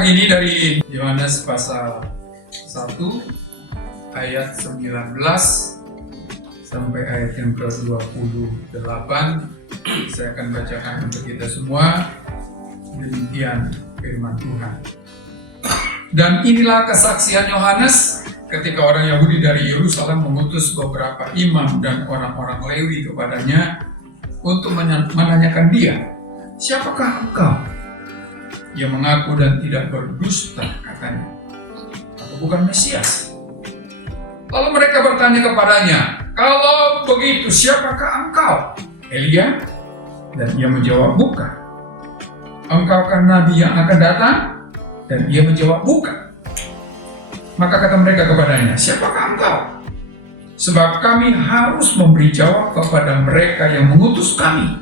pagi ini dari Yohanes pasal 1 ayat 19 sampai ayat yang ke-28. Saya akan bacakan untuk kita semua. Demikian firman Tuhan. Dan inilah kesaksian Yohanes ketika orang Yahudi dari Yerusalem mengutus beberapa imam dan orang-orang Lewi kepadanya untuk menanyakan dia, "Siapakah engkau?" Ia mengaku dan tidak berdusta, katanya, "Aku bukan Mesias." Lalu mereka bertanya kepadanya, "Kalau begitu, siapakah engkau? Elia?" Dan ia menjawab, "Bukan." "Engkaukah nabi yang akan datang?" Dan ia menjawab, "Bukan." Maka kata mereka kepadanya, "Siapakah engkau? Sebab kami harus memberi jawab kepada mereka yang mengutus kami.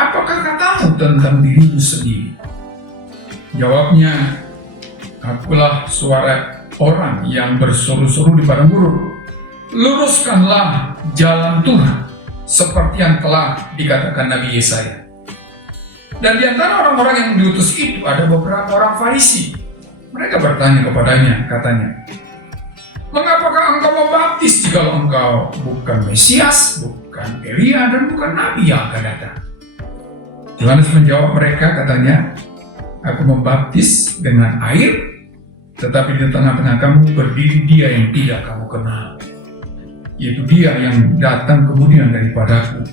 Apakah katamu tentang dirimu sendiri?" Jawabnya, "Akulah suara orang yang berseru-seru di padang gurun. Luruskanlah jalan Tuhan, seperti yang telah dikatakan Nabi Yesaya." Dan di antara orang-orang yang diutus itu ada beberapa orang Farisi. Mereka bertanya kepadanya, katanya, "Mengapakah engkau membaptis jika engkau bukan Mesias, bukan Elia, dan bukan Nabi yang akan datang?" Yohanes menjawab mereka, katanya, "Aku membaptis dengan air, tetapi di tengah-tengah kamu berdiri dia yang tidak kamu kenal, yaitu dia yang datang kemudian daripadaku.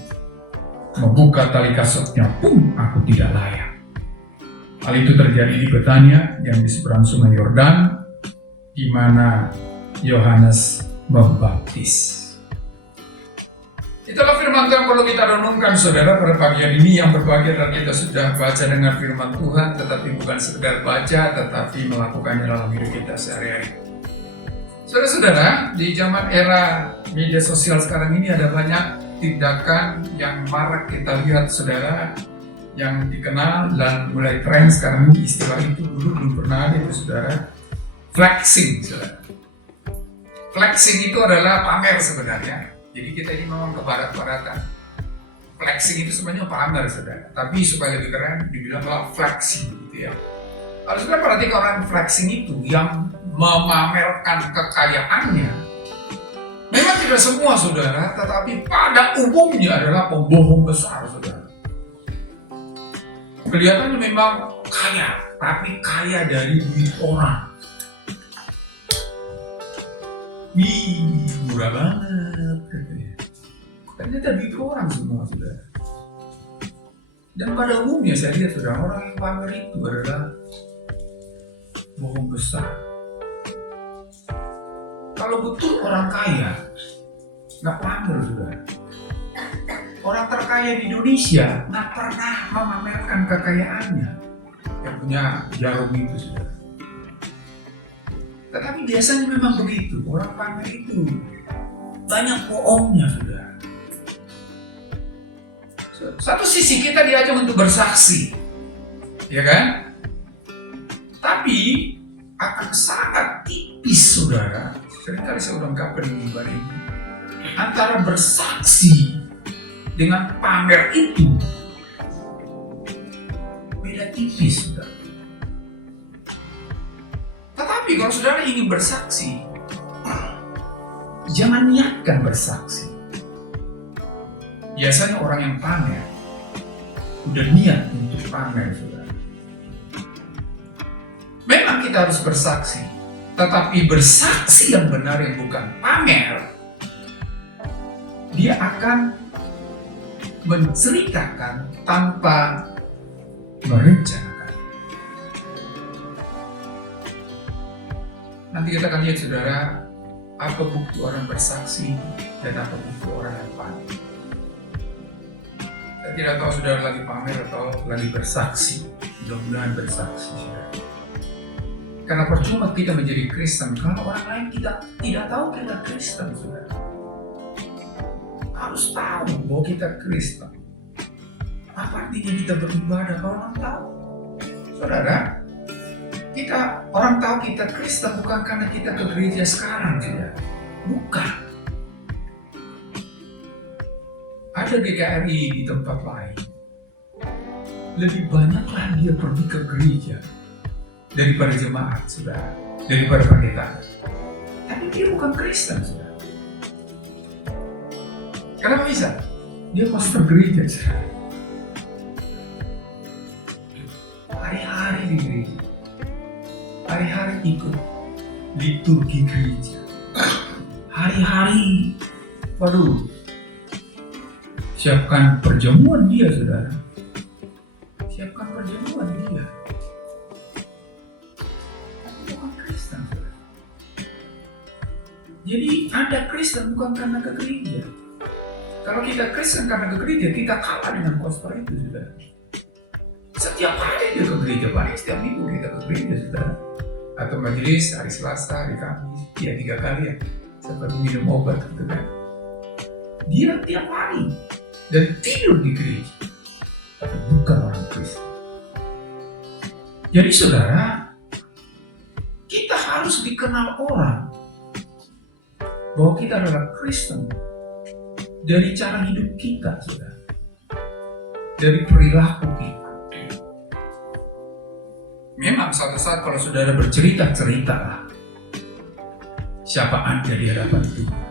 Membuka tali kasutnya pun aku tidak layak." Hal itu terjadi di Betania yang di seberang sungai Yordan, di mana Yohanes membaptis. Itulah firman Tuhan perlu kita renungkan, saudara, pada pagi hari ini. Yang berbahagia adalah kita sudah baca dengan firman Tuhan, tetapi bukan sekedar baca, tetapi melakukannya dalam hidup kita sehari-hari. Saudara-saudara, di zaman era media sosial sekarang ini ada banyak tindakan yang marak kita lihat, saudara, yang dikenal dan mulai tren sekarang ini. Istilah itu dulu belum pernah ada itu, saudara. Flexing, saudara. Flexing itu adalah pamer sebenarnya. Jadi kita ini memang ke barat-baratan. Flexing itu sebenarnya pamer, saudara. Tapi supaya lebih keren dibilanglah flexing, gitu ya. Kalau saudara perhatikan orang flexing itu yang memamerkan kekayaannya, memang tidak semua, saudara, tetapi pada umumnya adalah pembohong besar, saudara. Kelihatannya memang kaya, tapi kaya dari duit orang. Wih, murah banget, katanya. Ternyata duit orang semua, saudara. Dan pada umumnya saya lihat, saudara, orang yang pamer itu adalah bohong besar. Kalau betul orang kaya, nggak pamer, saudara. Orang terkaya di Indonesia nggak pernah memamerkan kekayaannya. Yang punya jarum itu, saudara. Tetapi biasanya memang begitu, orang pamer itu banyak bohongnya, saudara. Satu sisi kita diajak untuk bersaksi, ya kan? Tapi akan sangat tipis, saudara. Seringkali saya udah ungkapkan di mimbar ini, antara bersaksi dengan pamer itu beda tipis, saudara. Tetapi kalau saudara ingin bersaksi, jangan niatkan bersaksi. Biasanya orang yang pamer udah niat untuk pamer, saudara. Memang kita harus bersaksi, tetapi bersaksi yang benar yang bukan pamer, dia akan menceritakan tanpa merencanakan. Nanti kita akan lihat, saudara, apa bukti orang bersaksi dan apa bukti orang yang pamer. Saya tidak tahu saudara lagi pamer atau lagi bersaksi. Mudah-mudahan bersaksi, saudara. Karena percuma kita menjadi Kristen kalau orang lain kita tidak tahu kita Kristen, saudara. Harus tahu bahwa kita Kristen. Apa artinya kita beribadah kalau orang tahu? Saudara, orang tahu kita Kristen bukan karena kita ke gereja sekarang, saudara. Bukan. Ada GKRI di tempat lain. Lebih banyaklah dia pergi ke gereja daripada jemaat, saudara, daripada pendeta. Tapi dia bukan Kristen, saudara. Kenapa bisa? Dia pastor gereja, saudara. Hari-hari di gereja, hari-hari ikut liturgi gereja, hari-hari, siapkan perjamuan dia, saudara. Siapkan perjamuan dia. Bukan Kristen, saudara. Jadi Anda Kristen bukan karena ke gereja. Kalau kita Kristen karena ke gereja, kita kalah dengan pastor itu, saudara. Setiap hari dia ke gereja, paling setiap minggu kita ke gereja, saudara. Atau majelis hari Selasa, hari Kamis, ya 3 kali ya. Seperti minum obat gitu kan. Dia tiap hari dan tidur di gereja, tapi bukan orang Kristen. Jadi saudara, kita harus dikenal orang bahwa kita adalah Kristen dari cara hidup kita, saudara, dari perilaku kita. Memang suatu saat kalau saudara bercerita-ceritalah siapa Anda di hadapan Tuhan.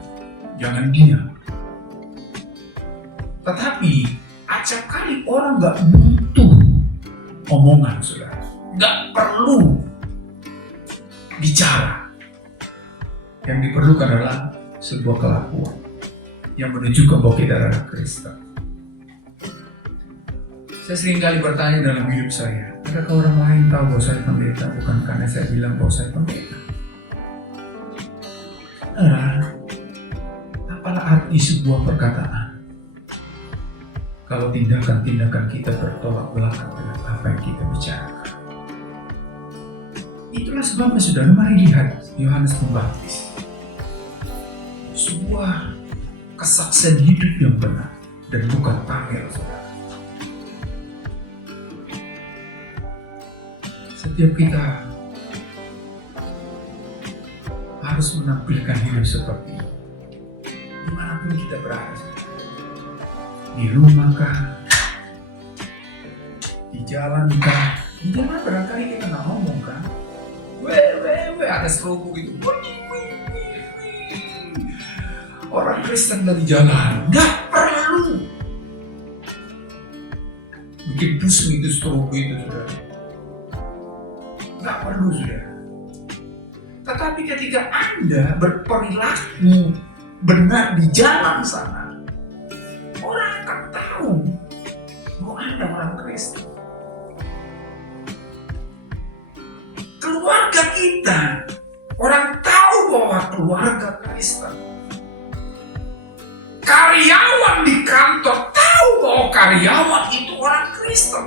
Jangan diam. Tetapi acap kali orang gak butuh omongan, saudara. Gak perlu bicara. Yang diperlukan adalah sebuah kelakuan yang menunjukkan bahwa kita adalah Kristen. Saya sering kali bertanya dalam hidup saya, adakah orang lain tahu bahwa saya pendeta bukan karena saya bilang bahwa saya pendeta? Apalah arti sebuah perkataan kalau tindakan-tindakan kita bertolak belakang dengan apa yang kita bicarakan? Itulah sebabnya, saudara, mari lihat Yohanes Pembaptis, sebuah kesaksian hidup yang benar dan bukan pamer, saudara. Setiap kita harus menampilkan hidup seperti ini dimanapun kita berada, di rumah kah, di jalan kah. Di jalan barangkali kita nggak ngomong kan, ada strobo gitu, orang Kristen dari jalan nggak perlu bikin pusing itu strobo itu, saudara. Nggak perlu, saudara. Tetapi ketika Anda berperilaku benar di jalan sana, orang akan tahu bahwa Anda orang Kristen. Keluarga kita, orang tahu bahwa keluarga Kristen. Karyawan di kantor tahu bahwa karyawan itu orang Kristen.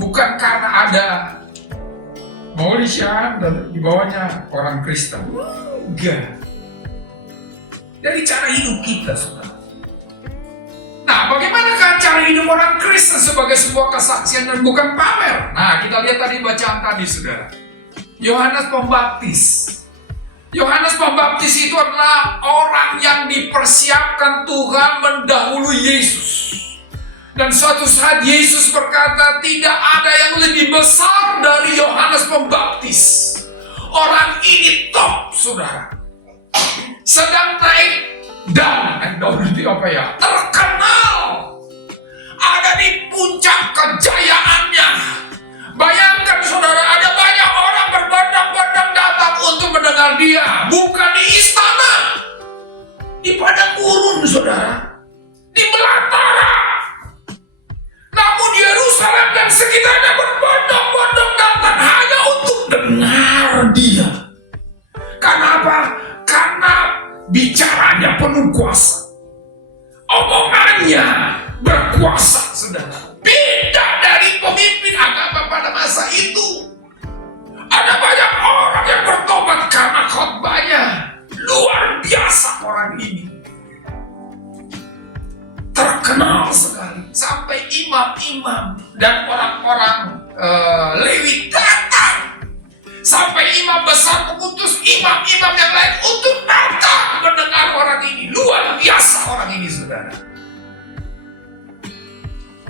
Bukan karena ada Mauritian dan di bawahnya orang Kristen. Enggak. Dari cara hidup kita, saudara. Nah, bagaimanakah cara hidup orang Kristen sebagai sebuah kesaksian dan bukan pamer? Nah, kita lihat tadi bacaan tadi, saudara. Yohanes Pembaptis. Yohanes Pembaptis itu adalah orang yang dipersiapkan Tuhan mendahului Yesus. Dan suatu saat Yesus berkata, tidak ada yang lebih besar dari Yohanes Pembaptis. Orang ini top, saudara. Sedang naik daun itu apa ya? Terkenal. Ada di puncak kejayaannya. Bayangkan, saudara, ada banyak orang berbondong-bondong datang untuk mendengar dia. Bukan di istana, di padang gurun, saudara. Di belantara. Namun Yerusalem dan sekitarnya berbondong-bondong datang hanya untuk dengar dia. Kenapa? Karena bicaranya penuh kuasa. Omongannya berkuasa, saudara. Beda dari pemimpin agama pada masa itu. Ada banyak orang yang bertobat karena khotbahnya. Luar biasa orang ini. Terkenal sekali. Sampai imam-imam dan orang-orang Lewi datang. Sampai imam besar mengutus imam-imam yang lain untuk datang mendengar orang ini. Luar biasa orang ini, saudara.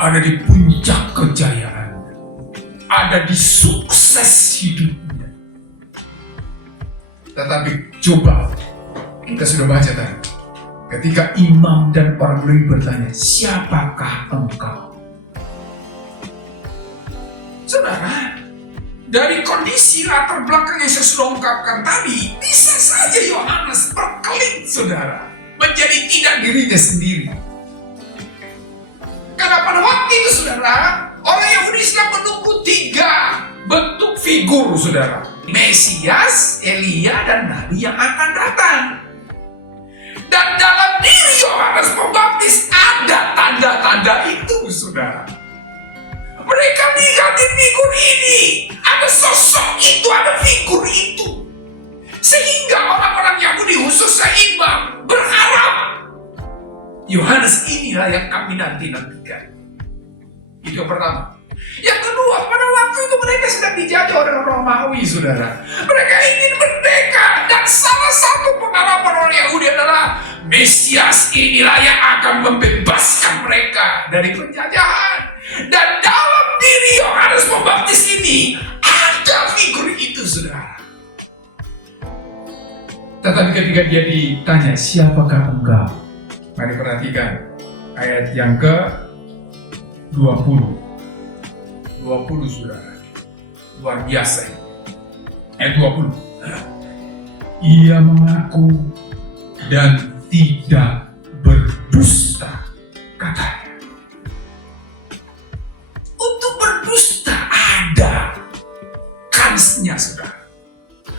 Ada di puncak kejayaan. Ada di sukses sukses hidupnya. Tetapi coba, kita sudah baca tadi, ketika imam dan para murid bertanya, siapakah engkau? Saudara, dari kondisi latar belakang yang saya sudah ungkapkan tadi, bisa saja Yohanes berkelit, saudara, menjadi tidak dirinya sendiri. Karena pada waktu itu, saudara, orang Yahudi sedang menunggu 3 bentuk figur, saudara. Mesias, Elia, dan Nabi yang akan datang. Dan dalam diri Yohanes Pembaptis ada tanda-tanda itu, saudara. Mereka lihat di figur ini, ada sosok itu, ada figur itu. Sehingga orang-orang Yahudi khususnya imam berharap Yohanes inilah yang kami nantikan. Itu yang pertama. Yang kedua, pada waktu itu mereka sedang dijajah oleh Romawi, saudara. Mereka ingin merdeka, dan salah satu pengharapan orang Yahudi adalah Mesias inilah yang akan membebaskan mereka dari penjajahan. Dan dalam diri Yohanes Pembaptis ini ada figur itu, saudara. Tetapi ketika dia ditanya, siapakah engkau? Mari perhatikan ayat yang ke-20. 20, saudara. Luar biasa ini. Ayat 20. Ia mengaku dan tidak berdusta, katanya. Untuk berdusta ada kansnya, saudara.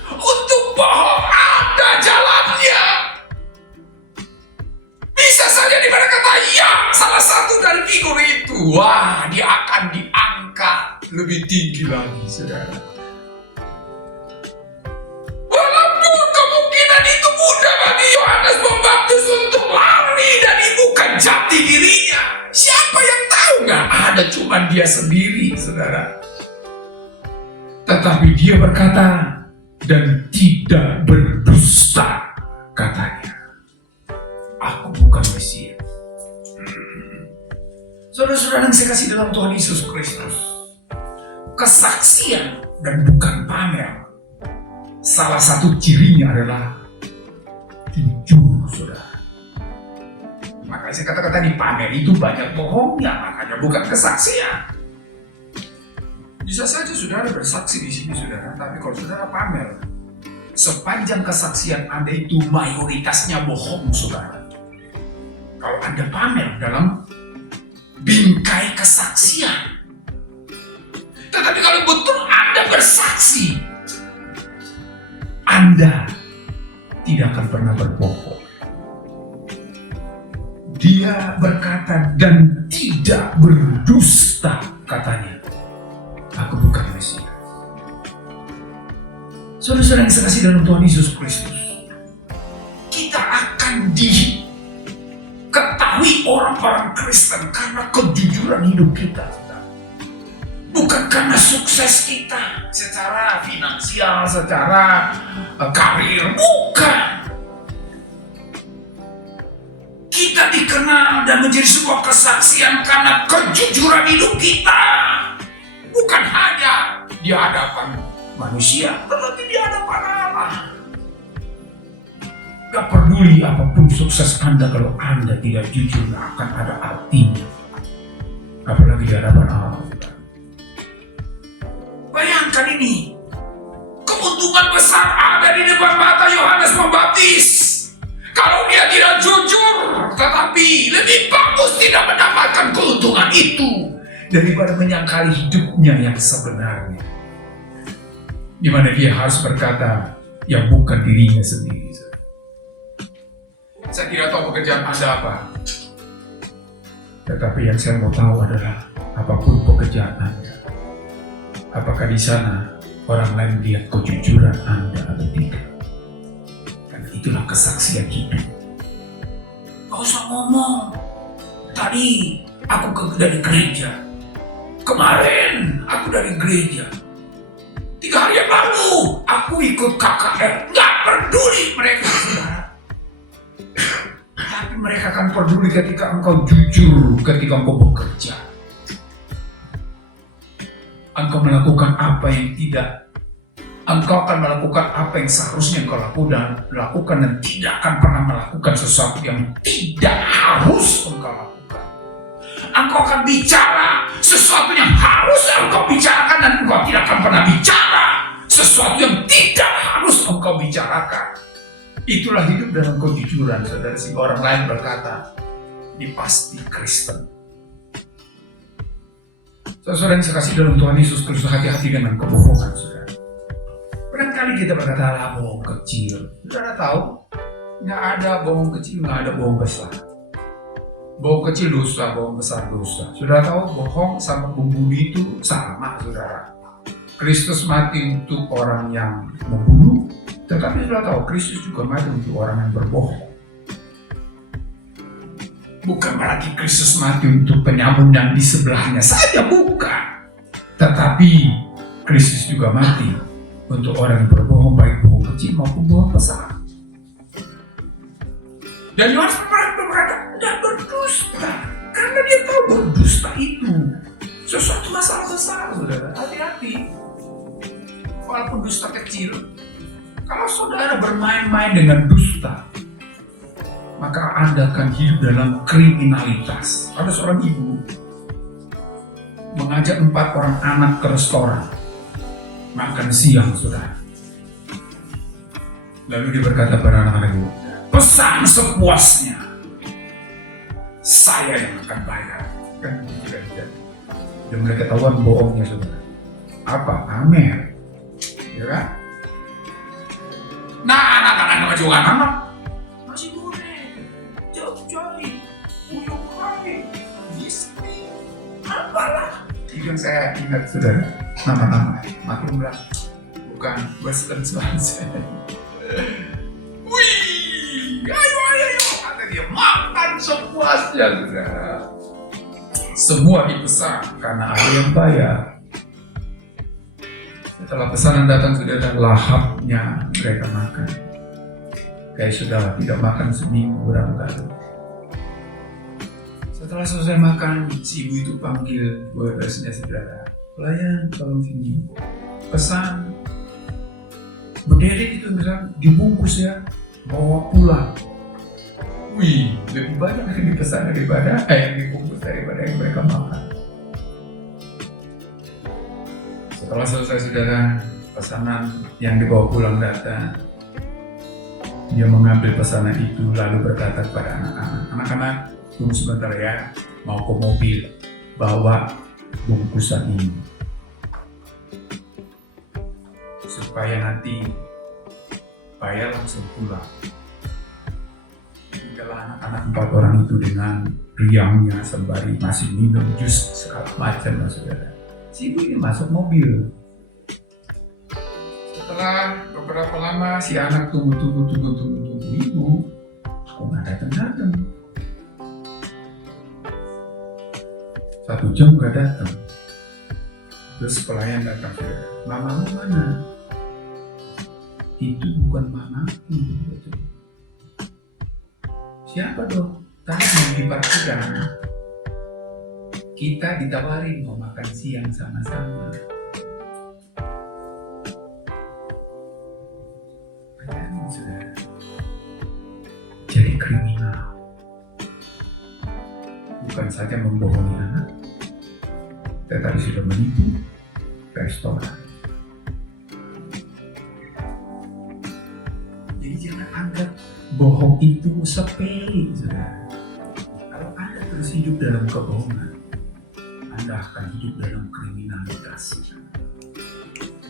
Untuk bohong ada jalannya. Bisa saja di mana kata ya, salah satu dari figur itu, wah, dia akan diangkat lebih tinggi lagi, saudara. Walaupun kemungkinan itu mudah bagi Yohanes Pembaptis untuk lari dari bukan jati dirinya. Siapa yang tahu? Nggak ada, cuma dia sendiri, saudara. Tetapi dia berkata dan tidak berdusta, katanya. Aku bukan Mesias. Saudara-saudara yang saya kasih dalam Tuhan Yesus Kristus, kesaksian dan bukan pamer, salah satu cirinya adalah jujur, saudara. Makanya saya katakan tadi, pamer itu banyak bohongnya, makanya bukan kesaksian. Bisa saja saudara bersaksi di sini, saudara, tapi kalau saudara pamer, sepanjang kesaksian Anda itu mayoritasnya bohong, saudara. Kalau Anda pamer dalam bingkai kesaksian. Tetapi kalau betul Anda bersaksi, Anda tidak akan pernah berbohong. Dia berkata dan tidak berdusta, katanya. Aku bukan Mesias. Saudara-saudara yang saya kasih dalam Tuhan Yesus Kristus, kita akan diketahui orang-orang Kristen karena kejujuran hidup kita. Bukan karena sukses kita secara finansial, secara karir, bukan. Kita dikenal dan menjadi sebuah kesaksian karena kejujuran hidup kita. Bukan hanya di hadapan manusia, tetapi di hadapan Allah. Gak peduli apapun sukses Anda, kalau Anda tidak jujur, gak akan ada artinya. Apalagi di hadapan Allah. Bayangkan ini, keuntungan besar ada di depan mata Yohanes Pembaptis. Kalau dia tidak jujur, tetapi lebih bagus tidak mendapatkan keuntungan itu daripada menyangkali hidupnya yang sebenarnya, di mana dia harus berkata yang bukan dirinya sendiri. Saya tidak tahu pekerjaan Anda apa, tetapi yang saya mau tahu adalah apapun pekerjaan Anda, apakah di sana orang lain melihat kejujuran Anda atau tidak? Karena itulah kesaksian hidup. Gak usah ngomong, tadi aku dari gereja, kemarin aku dari gereja, 3 hari yang lalu aku ikut KKR. Gak peduli mereka, saudara. Tapi mereka akan peduli ketika engkau jujur, ketika engkau bekerja. engkau melakukan apa yang tidak, engkau akan melakukan apa yang seharusnya engkau lakukan dan tidak akan pernah melakukan sesuatu yang tidak harus engkau lakukan. Engkau akan bicara sesuatu yang harus engkau bicarakan dan engkau tidak akan pernah bicara sesuatu yang tidak harus engkau bicarakan. Itulah hidup dalam kejujuran, saudara. Sehingga orang lain berkata, ini pasti Kristen. Saudara yang saya kasih dalam Tuhan Yesus Kristus, hati-hati dengan kebohongan, saudara. Barangkali kita berkata, lah bohong kecil. Saudara tahu, nggak ada bohong kecil, nggak ada bohong besar. Bohong kecil dosa, bohong besar dosa. Saudara tahu, bohong sama membunuh itu sama, saudara. Kristus mati untuk orang yang membunuh, tetapi saudara tahu, Kristus juga mati untuk orang yang berbohong. Bukan berarti Kristus mati untuk penyambung yang di sebelahnya saja, bukan. Tetapi Kristus juga mati untuk orang yang berbohong, baik bohong kecil maupun bohong besar. Dan Yohanes berkata, tidak berdusta, karena dia tahu berdusta itu sesuatu masalah besar, saudara. Hati-hati. Walaupun dusta kecil, kalau saudara bermain-main dengan dusta, maka Anda akan hidup dalam kriminalitas. Ada seorang ibu mengajak 4 orang anak ke restoran makan siang, saudara. Lalu dia berkata pada anak-anak itu, pesan sepuasnya, saya yang akan bayar. Kan tidak. Dan mereka ketahuan bohongnya, saudara. Apa? Amer. Ya kan? Nah, anak-anak juga anak masih goreng, jauh-jauh, uyuk kali, bisnis, apalah. Itu yang saya ingat, saudara. Nama-nama. Makin bilang, bukan Western Sunset. Wih, ayo, kata dia, makan sepuasnya, saudara. Semua dipesan karena ada yang bayar. Setelah pesanan datang, saudara, lahapnya mereka makan. Kayak saudara tidak makan seminggu berapa kali. Setelah selesai makan, si ibu itu panggil waitersnya, saudara. Pelayan, tolong sini. Pesan. Berdiri itu misalnya, dibungkus ya, bawa pulang. Wih, lebih banyak yang dipesan daripada yang dibungkus daripada yang mereka makan. Setelah selesai, saudara, pesanan yang dibawa pulang datang. Dia mengambil pesanan itu lalu berkata kepada anak-anak, anak-anak, tunggu sebentar ya, mau ke mobil, bawa bungkusan ini. Supaya nanti bayar langsung pulang. Tinggallah anak-anak 4 orang itu dengan riangnya sembari masih minum jus segala macam, saudara. Si ibu ini masuk mobil. Setelah beberapa lama si anak tunggu ibu, kok nggak datang. 1 jam nggak datang. Terus pelayan datang, saudara. Mamamu mana? Itu bukan mamaku. Siapa dong? Tadi di parkiran. Kita ditawarin mau makan siang sama-sama. Bayangin, saudara. Jadi kriminal. Bukan saja membohongi anak, tetapi sudah menipu restoran. Jadi jangan anggap bohong itu sepele, saudara. Kalau Anda terus hidup dalam kebohongan, Anda akan hidup dalam kriminalitas.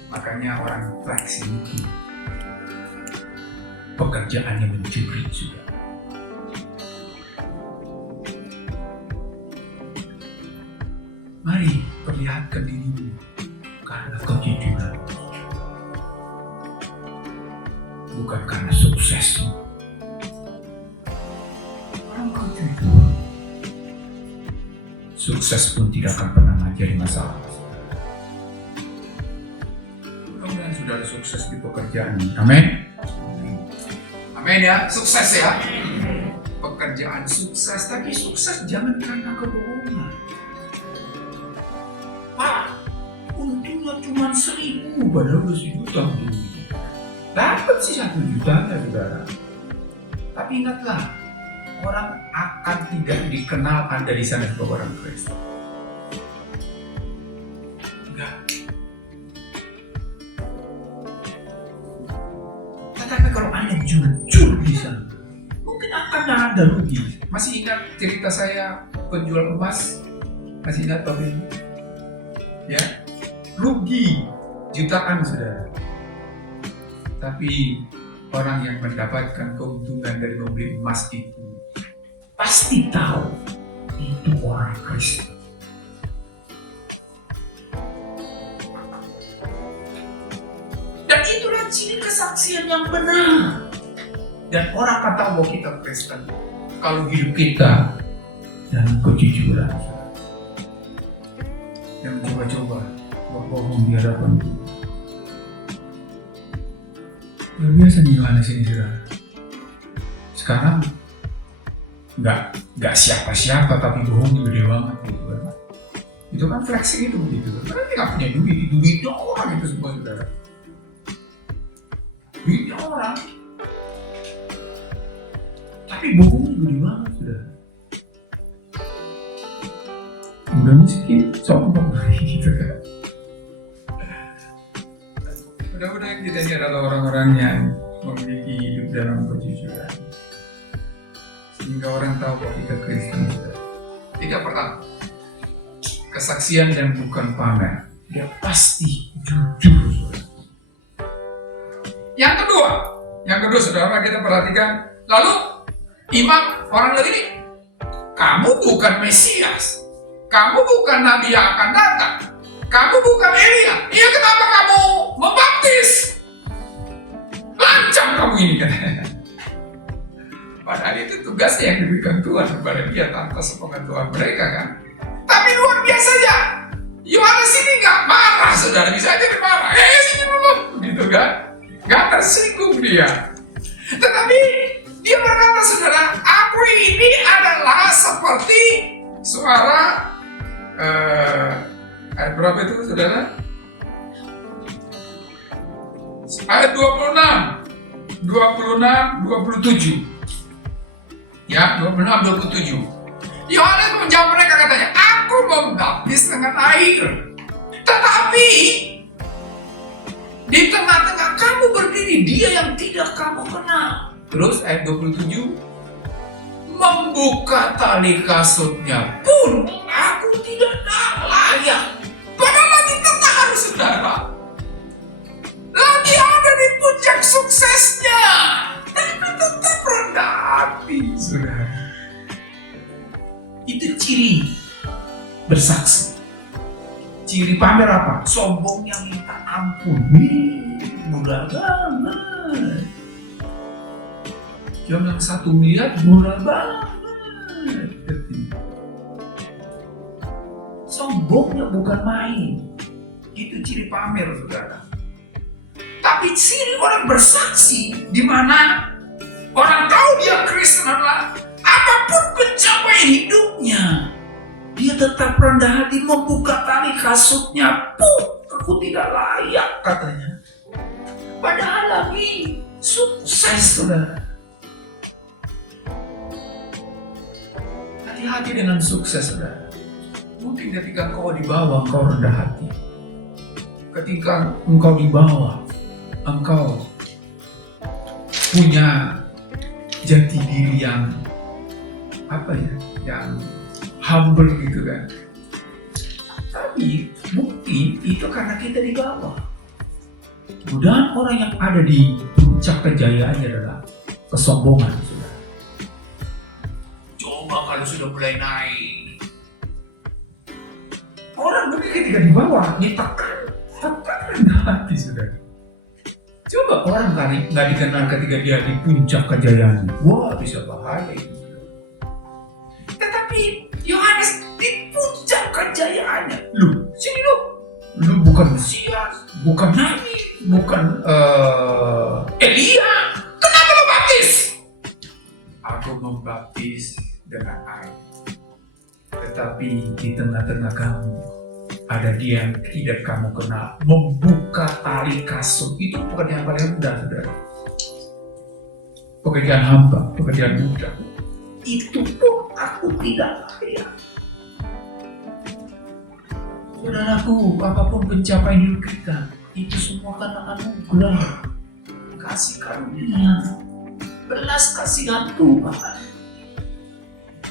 Makanya orang fleksi itu pekerjaannya mencuri, juga. Mari perlihatkan dirimu karena kejujuran, bukan karena suksesmu. Orang jujur, sukses pun tidak akan pernah menjadi masalah. Mudah-mudahan saudara sukses di pekerjaan ini. Amin. Amin ya, sukses ya. Pekerjaan sukses, tapi sukses jangan karena kebohongan. Pak, untuk cuma 1.000 padahal udah 1 juta. Dapat sih 1 juta ya saudara. Tapi ingatlah, orang akan tidak dikenal Anda di sana sebagai orang Kristen. Enggak. Tetapi kalau Anda jujur di sana, mungkin akan ada rugi. Masih ingat cerita saya penjual emas? Masih ingat Pak Ben? Ya, rugi jutaan saudara. Tapi orang yang mendapatkan keuntungan dari membeli emas itu pasti tahu itu orang Kristen. Dan itulah ciri kesaksian yang benar. Dan orang akan tahu bahwa kita Kristen kalau hidup kita dalam kejujuran. Yang coba-coba bohong di hadapan Tuhan. Luar biasa nih Yohanes ini saudara. Sekarang nggak siapa-siapa tapi bohongnya gede banget gitu kan. Itu kan flexing itu begitu. Karena dia nggak punya duitnya orang itu semua saudara. Duitnya orang. Tapi bohongnya gede banget saudara. Udah miskin, sombong gitu kan. Mudah-mudahan kita ini adalah orang-orang yang memiliki hidup dalam kejujuran, sehingga orang tahu bahwa kita Kristen. Tidak pertama, kesaksian dan bukan pamer. Dia pasti jujur. Yang kedua saudara, mari kita perhatikan. Lalu imam orang lain ini, kamu bukan Mesias, kamu bukan Nabi yang akan datang, kamu bukan Elia. Iya, kenapa kamu membaptis? Lancang kamu ini kan. Padahal itu tugasnya yang diberikan Tuhan kepada dia tanpa sepengetahuan mereka kan. Tapi luar biasanya, Yohanes ini nggak marah saudara, bisa aja marah. Sini dulu, gitu kan? Nggak tersinggung dia. Tetapi dia berkata saudara, aku ini adalah seperti suara ayat berapa itu saudara? Ayat 26, 27. Ya, 26, 27. Yohanes menjawab mereka katanya, aku membaptis dengan air. Tetapi di tengah-tengah kamu berdiri dia yang tidak kamu kenal. Terus ayat 27, membuka tali kasutnya pun aku tidak layak. Padahal lagi tertahan saudara, lagi ada di puncak suksesnya, tapi tetap rendah hati saudara. Itu ciri bersaksi. Ciri pamer apa? Sombongnya minta ampun. Murah banget. Jam yang 1 miliar murah banget. Sombongnya bukan main. Itu ciri pamer saudara. Tapi ciri orang bersaksi, di mana orang tahu dia Kristen adalah apapun pencapaian hidupnya, dia tetap rendah hati, membuka tali kasutnya pun aku tidak layak katanya. Padahal lagi sukses saudara. Hati-hati dengan sukses saudara. Mungkin ketika engkau di bawah engkau rendah hati. Ketika engkau di bawah engkau punya jati diri yang yang humble gitu kan. Tapi bukti itu karena kita di bawah. Mudah orang yang ada di puncak kejayaannya adalah kesombongan saudara. Coba kalau sudah mulai naik, orang mungkin ketika di bawah ditekan rendah hati saudara. Coba orang nggak dikenal ketika dia di puncak kejayaan, wah bisa bahaya itu. Tetapi Yohanes di puncak kejayaannya, sini lu bukan Mesias, bukan Nabi, bukan Elia, kenapa lu baptis? Aku membaptis dengan air, tetapi di tengah-tengah kamu ada dia yang tidak kamu kenal, membuka tali kasut. Itu pekerjaan paling rendah, saudara. Pekerjaan hamba, pekerjaan budak. Itu pun aku tidak layak. Saudaraku, apapun pencapaian hidup kita, itu semua karena anugerah, kasih karunia, belas kasihan Tuhan.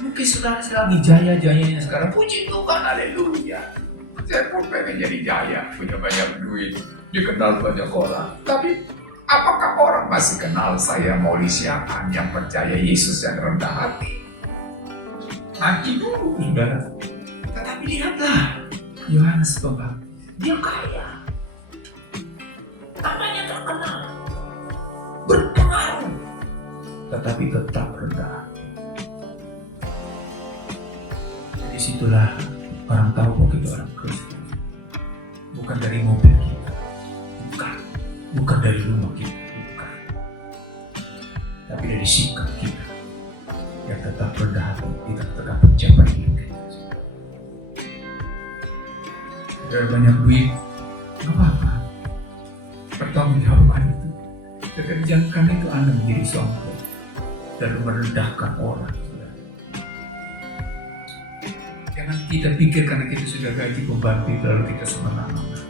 Mungkin saudara lagi jaya-jayanya sekarang, puji Tuhan, haleluya. Saya pun pengen jadi jaya, punya banyak duit, dikenal banyak orang. Tapi apakah orang masih kenal saya, Mauli Siakan, yang percaya Yesus, yang rendah hati? Nanti dulu, saudara. Tetapi lihatlah Yohanes Pembaptis, dia kaya, namanya terkenal, berpengaruh, tetapi tetap rendah. Disitulah orang tahu bahwa kita orang Kristen. Bukan dari mobil kita, bukan dari rumah kita, bukan, tapi dari sikap kita yang tetap rendah hati, kita tetap mencapai hidup kita. Dari banyak duit, nggak apa-apa. Pertanggungjawaban itu, kerjakan itu Anda menjadi sombong dan merendahkan orang. Jangan kita pikir karena kita sudah gaji pembantu lalu kita semena-mena.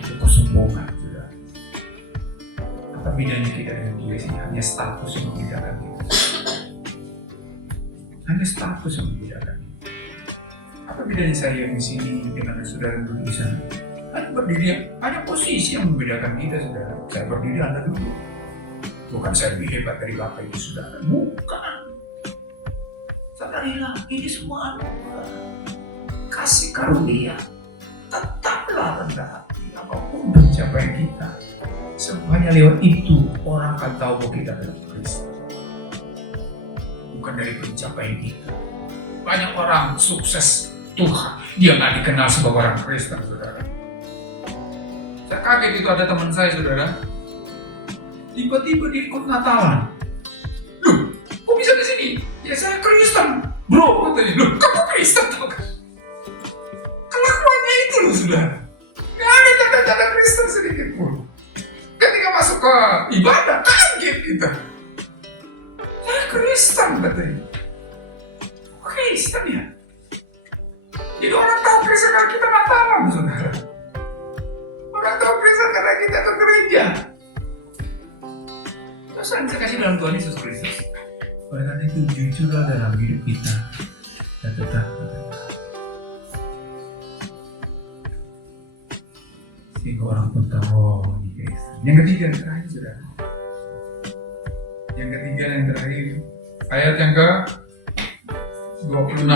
Itu kesombongan, sudah. Apa bedanya kita dengan dia sih? Hanya status yang membedakan kita. Hanya status yang membedakan. Apa bedanya saya di sini dengan saudara duduk di sana? Hanya berdiri, hanya posisi yang membedakan kita, saudara. Saya berdiri, Anda duduk. Bukan saya lebih hebat dari Bapak Ibu saudara. Bukan. Sadarilah, ini semua anugerah, kasih karunia. Tetaplah rendah hati, apapun pencapaian kita. Semuanya lewat itu orang akan tahu bahwa kita adalah Kristus. Bukan dari pencapaian kita. Banyak orang sukses Tuhan, dia nggak dikenal sebagai orang Kristen, saudara. Saya kaget itu ada teman saya, saudara. Tiba-tiba di ikut Natalan. Loh, kok bisa di sini? Ya saya Kristen, bro, katanya. Loh, kamu Kristen tuh kan? Kelakuannya itu loh, saudara. Nggak ada tanda-tanda Kristen sedikit pun. Ketika masuk ke ibadah, kaget kita. Saya Kristen, katanya. Kristen ya? Jadi orang tahu Kristen karena kita Natalan, saudara. Orang tahu Kristen karena kita ke gereja. Terus yang saya kasih dalam Tuhan Yesus Kristus. Oleh karena itu jujurlah dalam hidup kita dan tetap sehingga orang pun tahu, oh ini Kristen. Yang ketiga yang terakhir, saudara. Yang ketiga yang terakhir, ayat yang ke 26.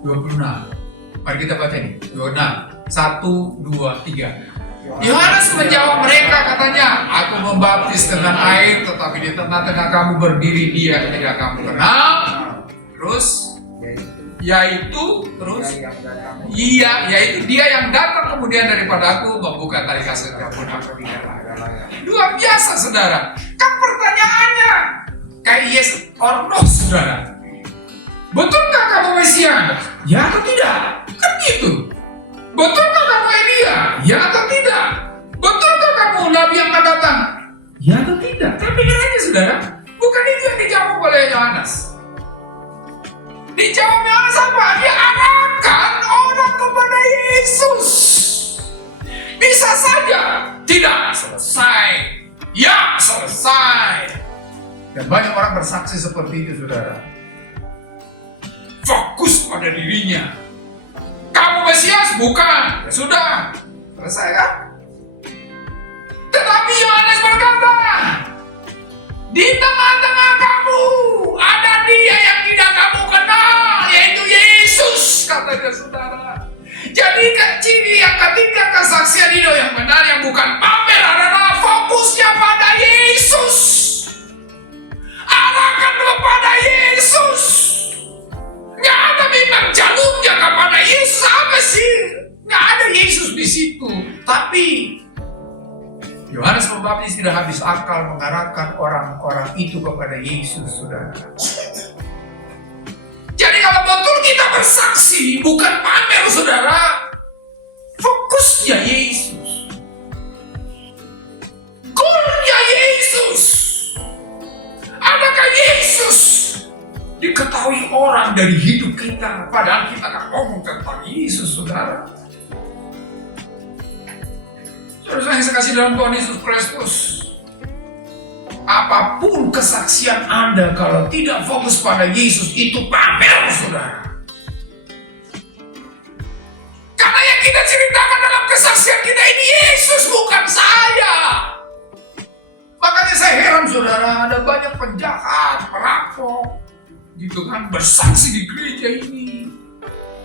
26. Mari kita baca ini. 26. 1, 2, 3. Yohanes menjawab mereka, katanya, aku membaptis dengan air, tetapi di tengah-tengah kamu berdiri dia yang tidak kamu kenal. Terus, yaitu dia yang datang kemudian daripada aku, membuka tali kasutnya pun aku tidak layak. Luar biasa, saudara. Kan pertanyaannya kayak yes or no, saudara. Betulkah kamu Mesias? Ya atau tidak? Kan gitu. Betulkah kamu Elia? Ya atau tidak? Betulkah kamu Nabi yang akan datang? Ya atau tidak? Tapi aja, saudara. Bukan itu yang dijawab oleh Yohanes. Dijawab Yohanes apa? Dia arahkan orang kepada Yesus. Bisa saja tidak selesai. Ya, selesai. Dan banyak orang bersaksi seperti itu, saudara. Fokus pada dirinya. Kamu Mesias? Bukan. Ya sudah. Selesai kan? Tetapi Yohanes berkata, di tengah-tengah kamu ada dia yang tidak kamu kenal, yaitu Yesus, kata dia, saudara. Jadi ciri yang ketiga kesaksian hidup yang benar, yang bukan pamer, adalah fokusnya pada Yesus. Arahkan kepada Yesus. Nggak ada memang jalurnya kepada Yesus, apa sih? Nggak ada Yesus di situ. Tapi Yohanes Pembaptis tidak habis akal mengarahkan orang-orang itu kepada Yesus, saudara. Jadi kalau bersaksi bukan pamer, saudara. Fokusnya Yesus. Goalnya Yesus. Adakah Yesus diketahui orang dari hidup kita? Padahal kita akan ngomong tentang Yesus, saudara. Saudara yang saya kasih dalam Tuhan Yesus Kristus, apapun kesaksian Anda kalau tidak fokus pada Yesus, itu pamer, saudara. Karena yang kita ceritakan dalam kesaksian kita ini Yesus, bukan saya. Makanya saya heran, saudara, ada banyak penjahat, perampok, gitu kan, bersaksi di gereja ini.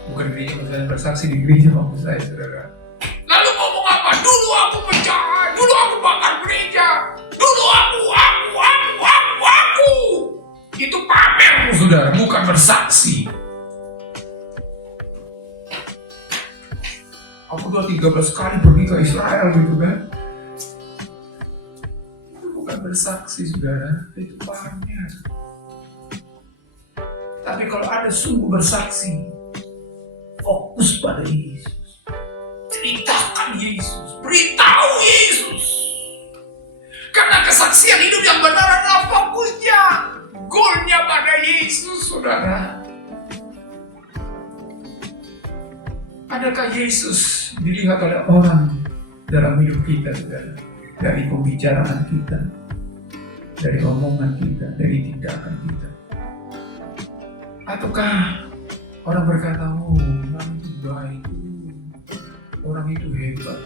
Bukan gereja, maksudnya bersaksi di gereja maksud saya, saudara. Lalu ngomong apa? Dulu aku penjahat, dulu aku bakar gereja, dulu aku. Itu pamer, saudara, bukan bersaksi. Aku udah 13 kali pergi ke Israel, gitu kan. Itu bukan bersaksi, saudara, itu pamer. Tapi kalau ada sungguh bersaksi, fokus pada Yesus. Ceritakan Yesus, beritahu Yesus. Karena kesaksian hidup yang benar adalah fokusnya, goalnya pada Yesus, saudara. Adakah Yesus dilihat oleh orang dalam hidup kita, saudara? Dari pembicaraan kita, dari omongan kita, dari tindakan kita. Ataukah orang berkata, oh, orang itu baik, orang itu hebat,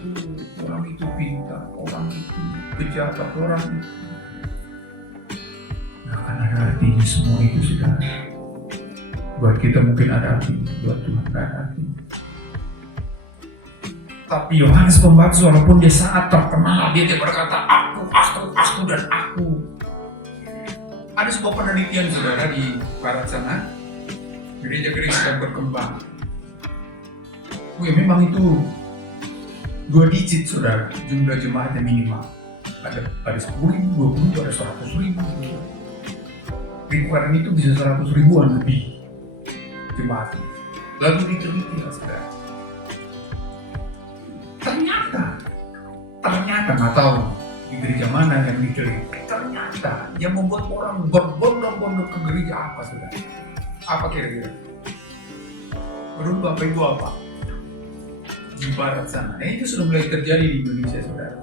orang itu pintar, orang itu pejabat, orang itu. Nah, kan ada artinya semua itu, saudara. Buat kita mungkin ada artinya, buat Tuhan tidak ada artinya. Tapi Yohanes Pembaptis walaupun dia sangat terkenal, dia berkata aku, dan aku. Ada sebuah penelitian, saudara, di barat sana. Gereja-gereja sedang berkembang. Memang itu 2 digit, saudara, jumlah jemaatnya minimal. Ada 10.000, 20.000, ada 100.000. Lingkaran itu bisa 100.000-an lebih jemaat. Lalu diteliti, saudara. Ternyata nggak tahu di gereja mana yang diteliti. Ternyata yang membuat orang berbondong-bondong ke gereja apa, saudara? Apa kira-kira? Menurut Bapak Ibu apa? Di barat sana. Itu sudah mulai terjadi di Indonesia, saudara.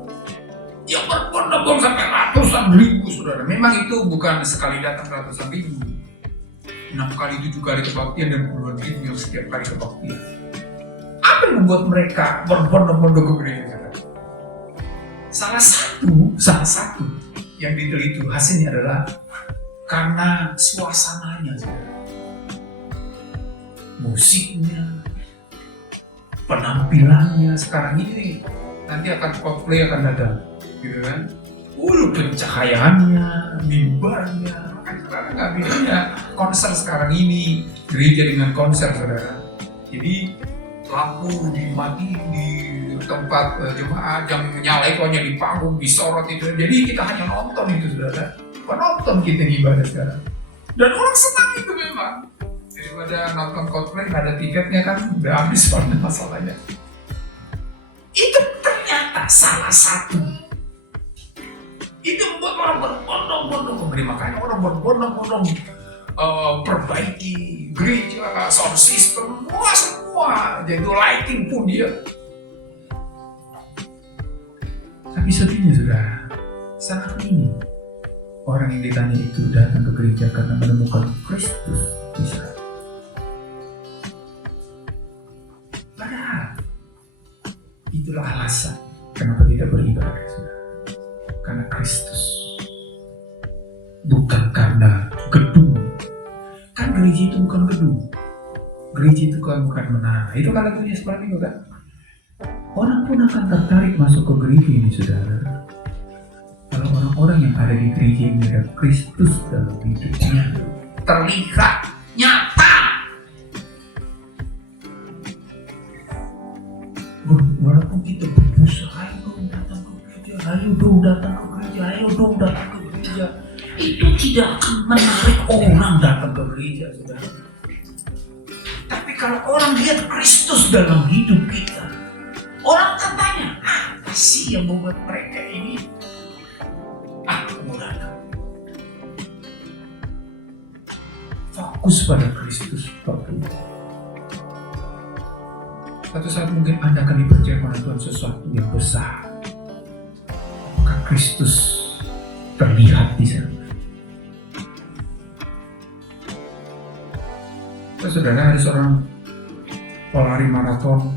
Yang berbondong-bondong sampai ratusan ribu, saudara. Memang itu bukan sekali datang ratusan ribu. 6 kali, 7 kali kebaktian dan puluhan ribu yang setiap kali kebaktian. Apa yang membuat mereka berbondong-bondong ke gereja, saudara? Salah satu yang diteliti hasilnya adalah karena suasananya, saudara. Musiknya, penampilannya. Sekarang ini nanti akan Coldplay akan datang, gitu kan? Pencahayaannya, mimbarnya. Makanya sekarang nggak bedanya konser sekarang ini gereja dengan konser, saudara. Jadi lampu dimati di tempat jemaat, yang menyala itu hanya di panggung, disorot itu. Jadi kita hanya nonton itu, saudara. Penonton kita di ibadah sekarang. Dan orang senang itu memang. Daripada nonton Coldplay nggak ada tiketnya kan udah habis pada masalahnya. Itu ternyata salah satu. Itu membuat orang berbondong-bondong. Makanya orang berbondong-bondong perbaiki gereja, sound system, semua. Jadi lighting pun dia. Tapi sedihnya, saudara, saat ini orang yang ditanya itu datang ke gereja karena menemukan Kristus di sana. Itulah alasan kenapa kita beribadah, saudara. Karena Kristus, bukan karena gedung. Kan gereja itu bukan gedung, gereja itu bukan menara. Itu kan lagunya seperti itu, kan? Orang pun akan tertarik masuk ke gereja ini, saudara, kalau orang-orang yang ada di gereja ini ada Kristus dalam hidupnya, terlihat nyata. Walaupun kita berusaha, ayo dong datang ke gereja, ayo dong datang ke gereja, itu tidak akan menarik orang datang ke gereja, saudara. Tapi kalau orang lihat Kristus dalam hidup kita, orang akan tanya, apa sih yang membuat mereka ini kemudahan? Fokus pada Kristus. Satu saat mungkin Anda akan dipercayakan oleh Tuhan sesuatu yang besar. Maka Kristus terlihat di sana. Saudara, ada seorang pelari maraton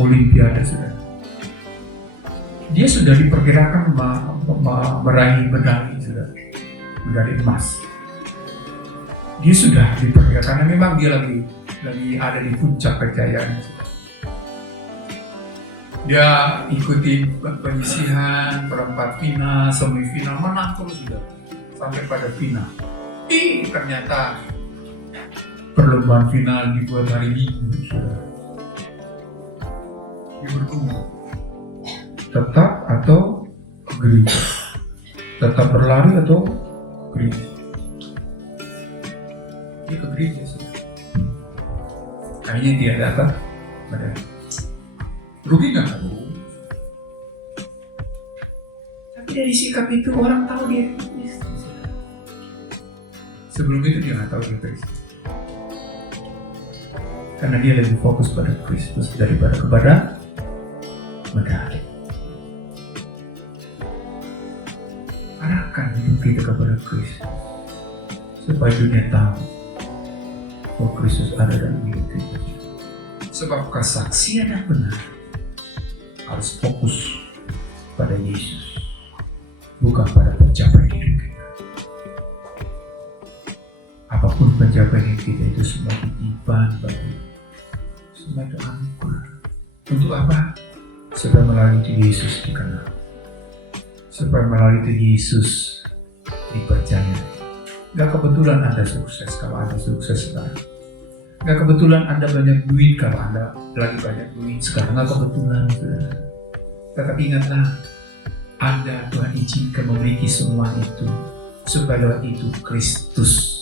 Olimpiade, saudara. Dia sudah diperkirakan meraih medali, saudara, medali emas. Dia sudah diperkirakan, karena memang dia lagi ada di puncak kejayaan. Dia ikuti penyisihan, perempat final, semifinal, menang terus sudah sampai pada final. Ternyata perlombaan final dibuat hari Minggu. Dia bergumul, tetap atau gereja, tetap berlari atau gereja. Dia ke gereja sudah. Kayaknya dia datang pada rugi nggak? Tapi dari sikap itu orang tahu dia Kristus. Sebelum itu dia nggak tahu dia Kristus. Karena dia lebih fokus pada Kristus daripada kepada medali. Arahkan hidup kita kepada Kristus supaya dunia tahu bahwa Kristus ada dalam hidup kita. Sebab kesaksian yang benar harus fokus pada Yesus, bukan pada pencapaian hidup kita. Apapun pencapaian kita itu semua titipan bagi semua itu anugerah. Untuk apa? Supaya melalui itu Yesus dikenal, supaya melalui itu Yesus dipercaya. Gak kebetulan Anda sukses kalau Anda sukses sekarang. Gak kebetulan Anda banyak duit kalau Anda lagi banyak duit sekarang. Gak kebetulan. Tetapi ingatlah, Anda Tuhan izinkan memiliki semua itu supaya lewat itu Kristus